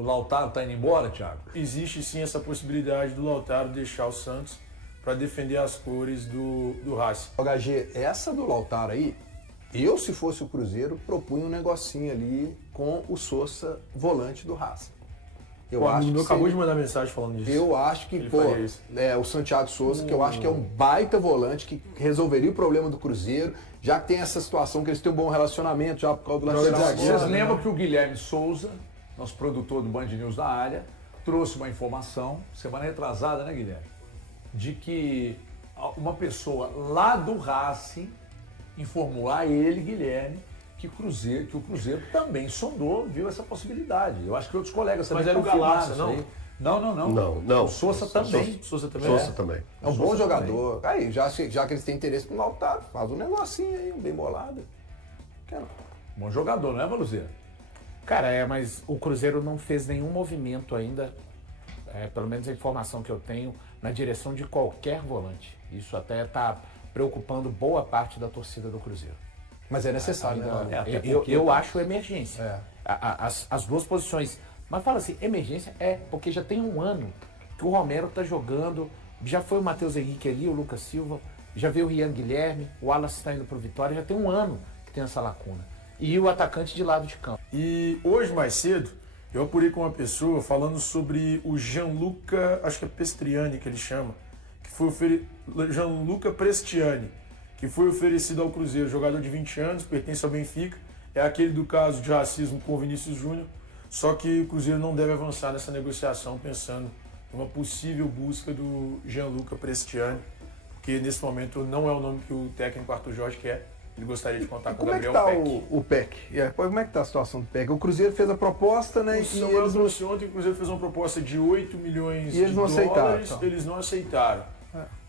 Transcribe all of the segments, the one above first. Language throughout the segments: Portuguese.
O Lautaro está indo embora, Thiago? Existe sim essa possibilidade do Lautaro deixar o Santos para defender as cores do Racing. HG, essa do Lautaro aí, eu, se fosse o Cruzeiro, propunha um negocinho ali com o Sousa, volante do Racing. O amigo meu acabou de mandar mensagem falando disso. Eu acho que, o Santiago Sousa, que eu acho que é um baita volante que resolveria o problema do Cruzeiro, já que tem essa situação que eles têm um bom relacionamento já por causa do lateral. Vocês lembram que o Guilherme Souza, nosso produtor do Band News da área, trouxe uma informação, semana retrasada, né, Guilherme? De que uma pessoa lá do Racing informou a ele, Guilherme, que o Cruzeiro também sondou, viu essa possibilidade. Eu acho que outros colegas também. Mas era o Galácia, não? Não. O Sousa também. Sousa também. É um bom jogador. Aí, já que eles têm interesse no Lautaro, faz um negocinho aí, um bem bolado. Bom jogador, não é, Valuzeiro? Cara, mas o Cruzeiro não fez nenhum movimento ainda, pelo menos a informação que eu tenho, na direção de qualquer volante. Isso até está preocupando boa parte da torcida do Cruzeiro. Mas é necessário, né? Eu acho emergência. As duas posições. Mas fala assim, emergência porque já tem um ano que o Romero tá jogando, já foi o Matheus Henrique ali, o Lucas Silva, já veio o Rian Guilherme, o Wallace está indo pro Vitória, já tem um ano que tem essa lacuna. E o atacante de lado de campo. E hoje, mais cedo, eu apurei com uma pessoa falando sobre o Gianluca, acho que é Pestriani que ele chama, que foi Gianluca Prestiani, que foi oferecido ao Cruzeiro, jogador de 20 anos, pertence ao Benfica, é aquele do caso de racismo com o Vinícius Júnior, só que o Cruzeiro não deve avançar nessa negociação pensando numa possível busca do Gianluca Prestiani, porque nesse momento não é o nome que o técnico Arthur Jorge quer, ele gostaria de contar com o Gabriel Peck. Como é que tá o Peck? Como é que tá a situação do Peck? O Cruzeiro fez a proposta, né? O Samuel trouxe ontem que o Cruzeiro fez uma proposta de 8 milhões de dólares, eles não aceitaram.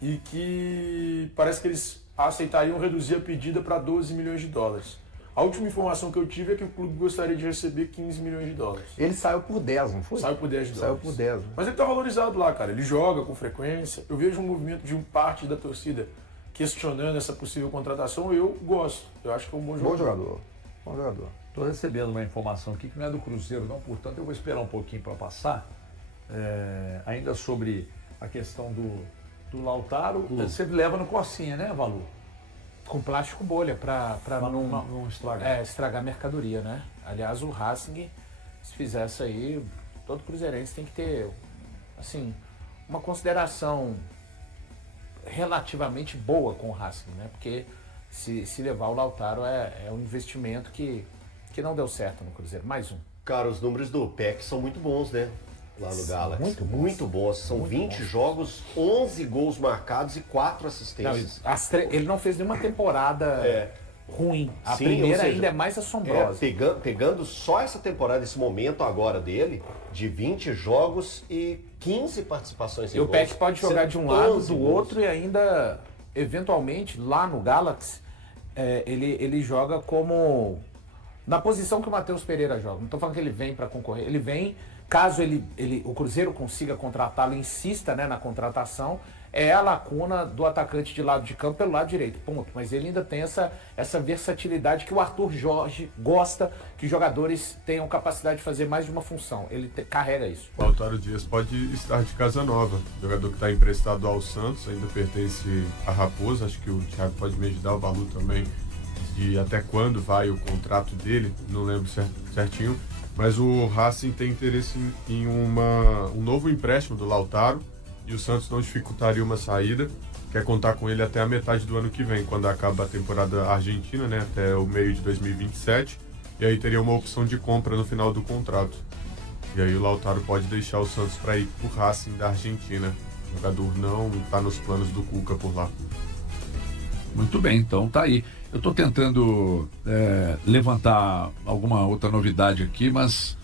E que parece que eles aceitariam reduzir a pedida para 12 milhões de dólares. A última informação que eu tive é que o clube gostaria de receber 15 milhões de dólares. Ele saiu por 10, não foi? Saiu por 10 dólares. Saiu por 10. Mas ele está valorizado lá, cara. Ele joga com frequência. Eu vejo um movimento de parte da torcida questionando essa possível contratação. Eu gosto. Eu acho que é um bom jogador. Bom jogador. Estou recebendo uma informação aqui que não é do Cruzeiro, não. Portanto, eu vou esperar um pouquinho para passar. Ainda sobre a questão do Lautaro. Você leva no Corsinha, né, Valu? Com plástico bolha, para não estragar. Estragar a mercadoria, né? Aliás, o Racing, se fizesse aí, todo cruzeirense tem que ter, assim, uma consideração relativamente boa com o Racing, né? Porque se levar o Lautaro é um investimento que não deu certo no Cruzeiro. Mais um. Cara, os números do PEC são muito bons, né? Lá no Galaxy. Muito bons. São muito 20 jogos, 11 gols marcados e 4 assistências. Ele não fez nenhuma temporada ruim. A Sim, primeira seja, ainda é mais assombrosa. Pegando só essa temporada, esse momento agora dele, de 20 jogos e 15 participações em E o gols. Peck pode jogar de um lado, do outro, e ainda, eventualmente, lá no Galaxy, ele joga como... na posição que o Matheus Pereira joga. Não estou falando que ele vem para concorrer. Ele vem, caso o Cruzeiro consiga contratá-lo, insista, né, na contratação, é a lacuna do atacante de lado de campo pelo lado direito, ponto. Mas ele ainda tem essa versatilidade que o Arthur Jorge gosta, que jogadores tenham capacidade de fazer mais de uma função. Ele carrega isso. O Lautaro Dias pode estar de casa nova. Jogador que está emprestado ao Santos, ainda pertence à Raposa. Acho que o Thiago pode me ajudar, o Balu também, de até quando vai o contrato dele, não lembro certinho. Mas o Racing tem interesse em um novo empréstimo do Lautaro, e o Santos não dificultaria uma saída. Quer contar com ele até a metade do ano que vem, quando acaba a temporada argentina, né, até o meio de 2027. E aí teria uma opção de compra no final do contrato. E aí o Lautaro pode deixar o Santos para ir pro Racing da Argentina. O jogador não está nos planos do Cuca por lá. Muito bem, então tá aí. Eu estou tentando levantar alguma outra novidade aqui, mas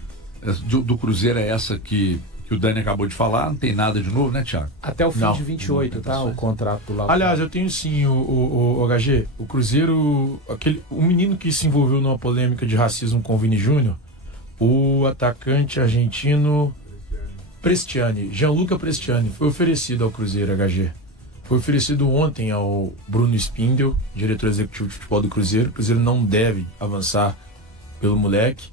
do Cruzeiro é essa que o Dani acabou de falar, não tem nada de novo, né, Thiago? Até o fim de 28, tá? O contrato do Lautaro. Aliás, eu tenho sim o HG, o Cruzeiro, o menino que se envolveu numa polêmica de racismo com o Vini Júnior, o atacante argentino Prestiani, Gianluca Prestiani, foi oferecido ao Cruzeiro, HG. Foi oferecido ontem ao Bruno Spindel, diretor executivo de futebol do Cruzeiro. O Cruzeiro não deve avançar pelo moleque.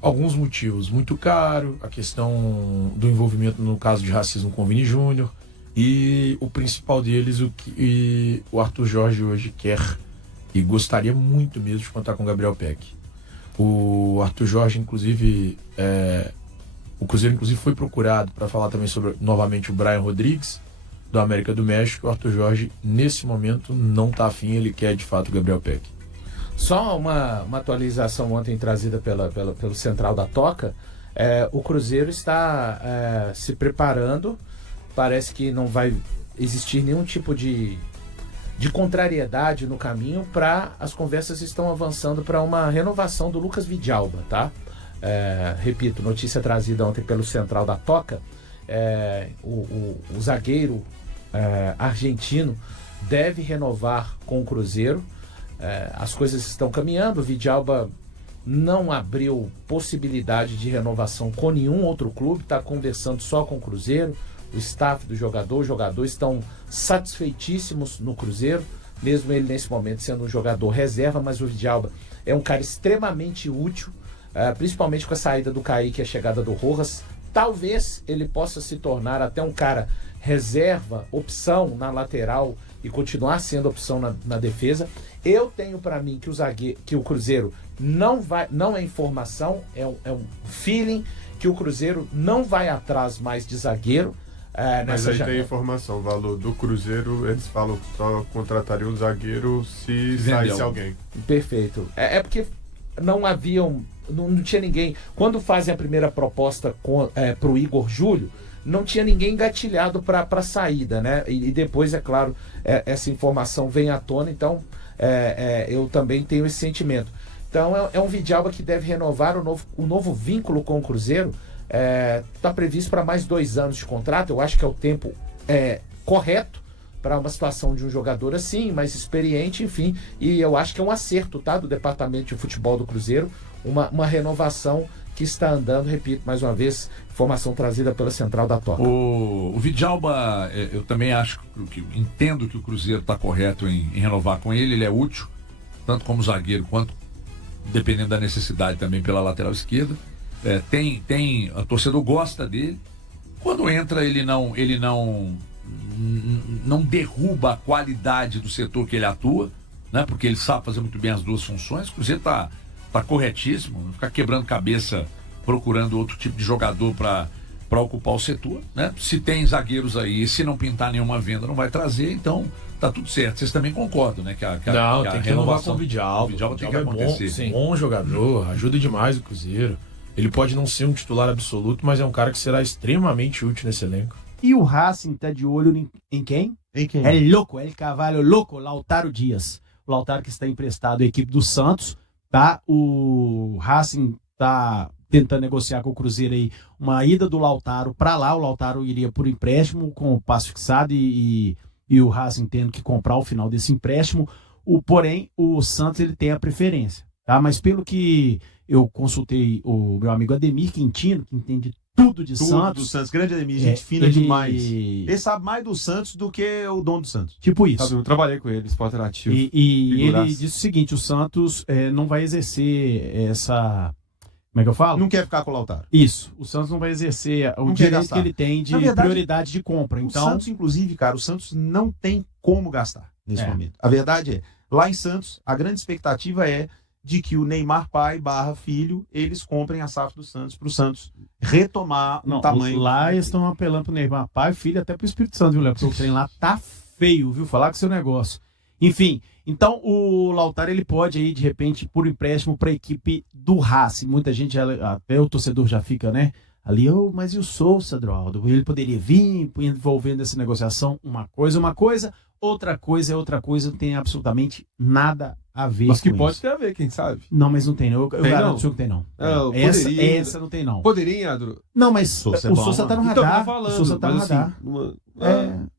alguns motivos. Muito caro, a questão do envolvimento no caso de racismo com o Vini Júnior e o principal deles, o que o Arthur Jorge hoje quer e gostaria muito mesmo de contar com o Gabriel Peck. O Arthur Jorge, inclusive, o Cruzeiro inclusive foi procurado para falar também sobre novamente o Brian Rodrigues, do América do México. O Arthur Jorge, nesse momento, não está afim, ele quer de fato o Gabriel Peck. Só uma atualização ontem trazida pelo Central da Toca. O Cruzeiro está se preparando. Parece que não vai existir nenhum tipo de contrariedade no caminho. As conversas estão avançando para uma renovação do Lucas Vidalba, tá? Repito, notícia trazida ontem pelo Central da Toca. O zagueiro argentino deve renovar com o Cruzeiro. As coisas estão caminhando. O Vidalba não abriu possibilidade de renovação com nenhum outro clube, está conversando só com o Cruzeiro. O staff do jogador, os jogadores estão satisfeitíssimos no Cruzeiro, mesmo ele nesse momento sendo um jogador reserva, mas o Vidalba é um cara extremamente útil, principalmente com a saída do Kaique e a chegada do Rojas. Talvez ele possa se tornar até um cara reserva, opção na lateral e continuar sendo opção na defesa. Eu tenho para mim que o Cruzeiro não é informação, é um feeling que o Cruzeiro não vai atrás mais de zagueiro. Mas aí tem informação, o valor do Cruzeiro, eles falam que só contratariam um zagueiro se saísse alguém. Perfeito. Porque não tinha ninguém. Quando fazem a primeira proposta pro Igor Júlio, não tinha ninguém engatilhado para saída, né? E depois, é claro, essa informação vem à tona, então eu também tenho esse sentimento. Então é um Vidalba que deve renovar o novo vínculo com o Cruzeiro. Está previsto para mais 2 anos de contrato. Eu acho que é o tempo correto para uma situação de um jogador assim, mais experiente, enfim. E eu acho que é um acerto, tá, do departamento de futebol do Cruzeiro, uma renovação que está andando, repito, mais uma vez, informação trazida pela Central da Toca. O Vidalba, eu também entendo que o Cruzeiro está correto em renovar com ele é útil, tanto como zagueiro quanto, dependendo da necessidade, também pela lateral esquerda. A torcedor gosta dele. Quando entra, ele não derruba a qualidade do setor que ele atua, né? Porque ele sabe fazer muito bem as duas funções. O Cruzeiro tá corretíssimo, não ficar quebrando cabeça procurando outro tipo de jogador para ocupar o setor, né? Se tem zagueiros aí, se não pintar nenhuma venda, não vai trazer, então tá tudo certo. Vocês também concordam, né? Que tem que renovar com o Vidalba. O Vidalba tem que acontecer. Bom jogador, ajuda demais o Cruzeiro. Ele pode não ser um titular absoluto, mas é um cara que será extremamente útil nesse elenco. E o Racing tá de olho em quem? Em quem? É louco, El Cavalho louco, Lautaro Dias. O Lautaro que está emprestado à equipe do Santos, tá? O Racing tá tentando negociar com o Cruzeiro aí uma ida do Lautaro para lá. O Lautaro iria por empréstimo com o passe fixado e o Racing tendo que comprar ao final desse empréstimo. Porém, o Santos ele tem a preferência, tá? Mas pelo que eu consultei o meu amigo Ademir Quintino, que entende tudo de Santos. Do Santos, grande Ademir, gente fina demais. Ele sabe mais do Santos do que o dono do Santos. Tipo isso. Eu trabalhei com ele, esporte ativo. E ele disse o seguinte, o Santos não vai exercer essa... Como é que eu falo? Não quer ficar com o Lautaro. Isso. O Santos não vai exercer o direito que ele tem de prioridade de compra. Então, o Santos, inclusive, cara, o Santos não tem como gastar nesse momento. A verdade é, lá em Santos, a grande expectativa é de que o Neymar pai / filho, eles comprem a SAF do Santos para o Santos retomar um tamanho. Lá eles estão apelando pro Neymar pai, filho, até pro Espírito Santo, viu, Léo? Porque o trem lá tá feio, viu? Falar com seu negócio. Enfim, então o Lautaro ele pode aí, de repente, por empréstimo para a equipe do Racing. Muita gente, até o torcedor já fica, né? Ali, mas e o Sousa, Adroaldo? Ele poderia vir envolvendo essa negociação? Uma coisa, outra coisa é outra coisa, não tem absolutamente nada a ver mas com que pode isso. ter a ver, quem sabe? Não, mas não tem. Eu garanto que não tem, não. Essa não tem, não. Poderia, Adro? Não, mas o Sousa tá no radar. Falando, o Sousa tá no radar.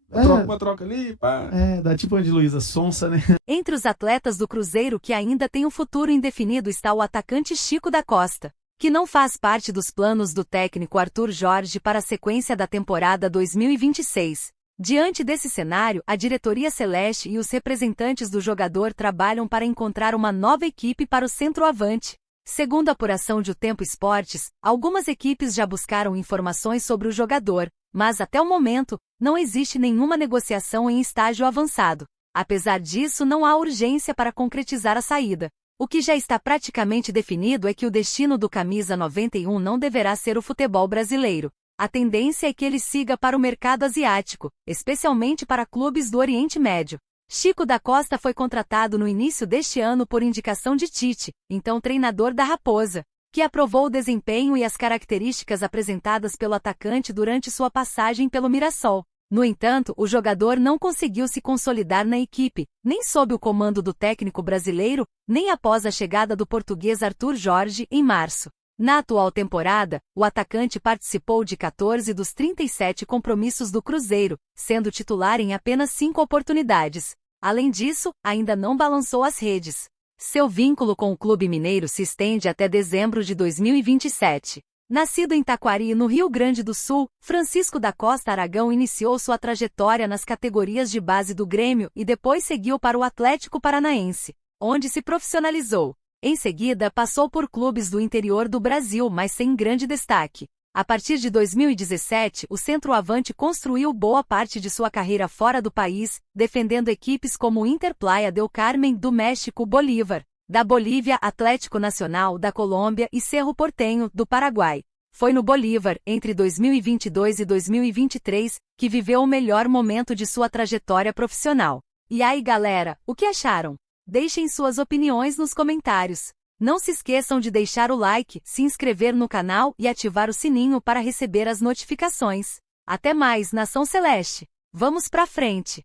Uma troca ali, pá. Dá tipo a de Luísa Sonsa, né? Entre os atletas do Cruzeiro que ainda tem um futuro indefinido está o atacante Chico da Costa, que não faz parte dos planos do técnico Arthur Jorge para a sequência da temporada 2026. Diante desse cenário, a diretoria celeste e os representantes do jogador trabalham para encontrar uma nova equipe para o centroavante. Segundo a apuração de O Tempo Esportes, algumas equipes já buscaram informações sobre o jogador, mas até o momento, não existe nenhuma negociação em estágio avançado. Apesar disso, não há urgência para concretizar a saída. O que já está praticamente definido é que o destino do camisa 91 não deverá ser o futebol brasileiro. A tendência é que ele siga para o mercado asiático, especialmente para clubes do Oriente Médio. Chico da Costa foi contratado no início deste ano por indicação de Tite, então treinador da Raposa, que aprovou o desempenho e as características apresentadas pelo atacante durante sua passagem pelo Mirassol. No entanto, o jogador não conseguiu se consolidar na equipe, nem sob o comando do técnico brasileiro, nem após a chegada do português Arthur Jorge em março. Na atual temporada, o atacante participou de 14 dos 37 compromissos do Cruzeiro, sendo titular em apenas 5 oportunidades. Além disso, ainda não balançou as redes. Seu vínculo com o clube mineiro se estende até dezembro de 2027. Nascido em Taquari, no Rio Grande do Sul, Francisco da Costa Aragão iniciou sua trajetória nas categorias de base do Grêmio e depois seguiu para o Atlético Paranaense, onde se profissionalizou. Em seguida, passou por clubes do interior do Brasil, mas sem grande destaque. A partir de 2017, o centroavante construiu boa parte de sua carreira fora do país, defendendo equipes como Inter Playa del Carmen do México, Bolívar da Bolívia, Atlético Nacional da Colômbia e Cerro Porteño do Paraguai. Foi no Bolívar, entre 2022 e 2023, que viveu o melhor momento de sua trajetória profissional. E aí, galera, o que acharam? Deixem suas opiniões nos comentários. Não se esqueçam de deixar o like, se inscrever no canal e ativar o sininho para receber as notificações. Até mais, Nação Celeste! Vamos pra frente!